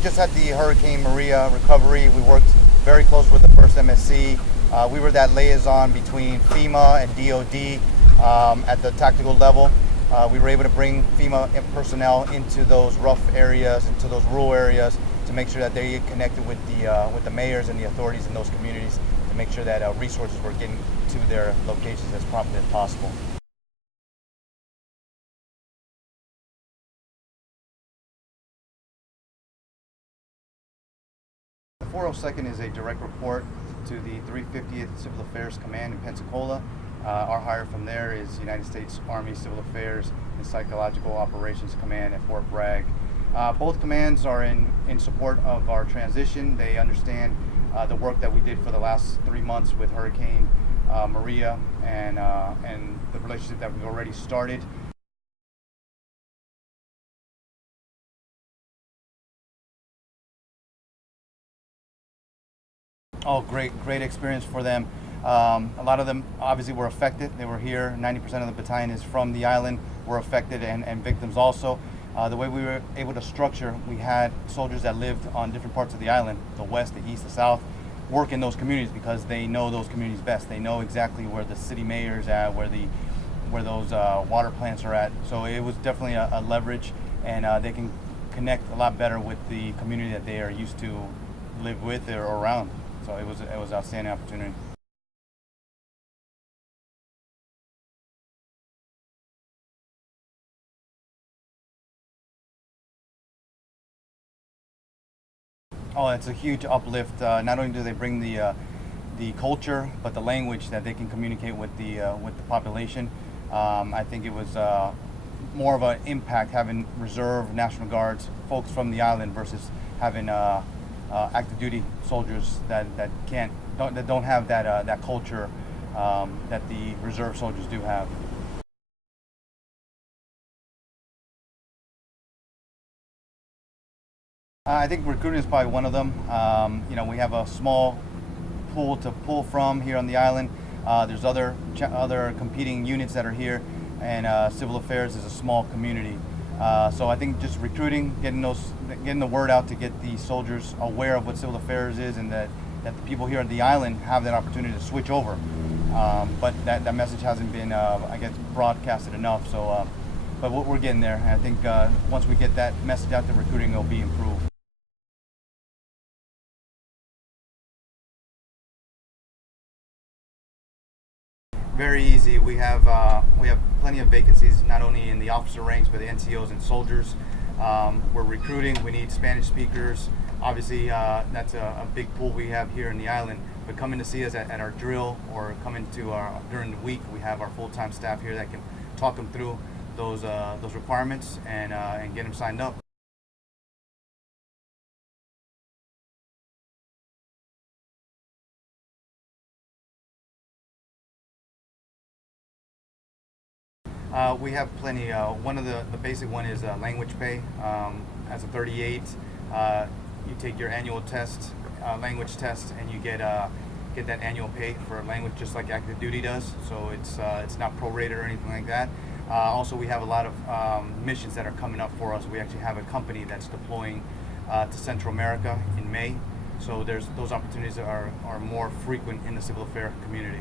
just had the Hurricane Maria recovery. We worked very close with the 1st MSC. We were that liaison between FEMA and DOD at the tactical level. We were able to bring FEMA personnel into those rough areas, into those rural areas, to make sure that they get connected with the mayors and the authorities in those communities, to make sure that resources were getting to their locations as promptly as possible. The 402nd is a direct report to the 350th Civil Affairs Command in Pensacola. Our hire from there is United States Army Civil Affairs and Psychological Operations Command at Fort Bragg. Both commands are in support of our transition. They understand the work that we did for the last 3 months with Hurricane Maria and the relationship that we've already started. Oh, great experience for them. A lot of them obviously were affected. They were here. 90% of the battalion is from the island, were affected and victims also. The way we were able to structure, we had soldiers that lived on different parts of the island, the west, the east, the south, work in those communities because they know those communities best. They know exactly where the city mayor's at, where those water plants are at. So it was definitely a leverage, and they can connect a lot better with the community that they are used to live with or around. So it was an outstanding opportunity. Oh, it's a huge uplift. Not only do they bring the culture, but the language that they can communicate with the population. I think it was more of an impact having reserve, National Guards, folks from the island versus having active duty soldiers that don't have that culture that the reserve soldiers do have. I think recruiting is probably one of them. We have a small pool to pull from here on the island. There's other competing units that are here, and Civil Affairs is a small community. So I think just recruiting, getting the word out to get the soldiers aware of what Civil Affairs is, and that the people here on the island have that opportunity to switch over. But that message hasn't been, I guess, broadcasted enough. So, but we're getting there. And I think once we get that message out, the recruiting will be improved. Very easy. We have plenty of vacancies, not only in the officer ranks, but the NCOs and soldiers. We're recruiting. We need Spanish speakers. Obviously, that's a big pool we have here in the island. But coming to see us at our drill, or coming to during the week, we have our full-time staff here that can talk them through those requirements and get them signed up. We have plenty. One of the basic one is language pay. As a 38, you take your annual test, language test, and you get that annual pay for language, just like active duty does. So it's not prorated or anything like that. Also, we have a lot of missions that are coming up for us. We actually have a company that's deploying to Central America in May. So those opportunities are more frequent in the civil affairs community.